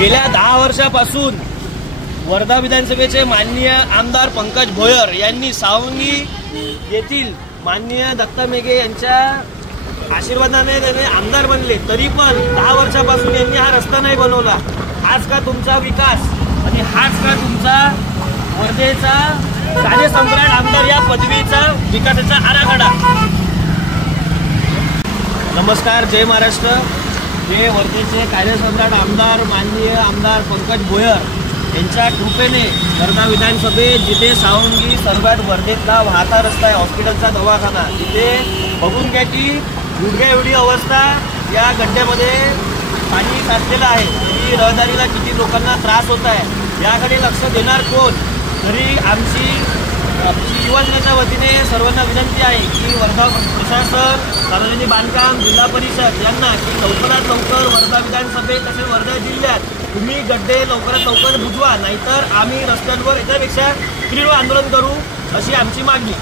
गेल्या 10 वर्षापासून वर्धा विधानसभेचे माननीय आमदार पंकज भोयर यांनी सावंगी येथील माननीय दत्ता मेघे यांच्या आशीर्वादाने त्याने आमदार बनले, तरी पण 10 वर्षापासून यांनी हा रस्ता नाही बनवला। हाच का तुमचा विकास आणि हाच का तुमचा वर्धेचा कार्यसम्राट आमदार या पदवीचा विकासाचा आराखडा। नमस्कार, जय महाराष्ट्र। हे वर्धेचे कार्यसम्राट आमदार माननीय आमदार पंकज भोयर यांच्या कृपेने वर्धा विधानसभेत जिथे सावंगी सर्वात वर्धेतला वाहता रस्ता आहे, हॉस्पिटलचा दवाखाना, तिथे बघून घ्या की गुडघ्या एवढी अवस्था या गड्ड्यामध्ये पाणी साचलेलं आहे, तरी रहदारीला किती लोकांना त्रास होत आहे याकडे लक्ष देणार कोण? तरी आमची युवसेनेच्या वतीने सर्वांना विनंती आहे की वर्धा प्रशासन, सार्वजनिक बांधकाम, जिल्हा परिषद यांना की लवकरात लवकर वर्धा विधानसभेत तसेच वर्धा जिल्ह्यात तुम्ही गड्डे लवकरात लवकर बुजवा, नाहीतर आम्ही रस्त्यांवर याच्यापेक्षा तीव्र आंदोलन करू, अशी आमची मागणी।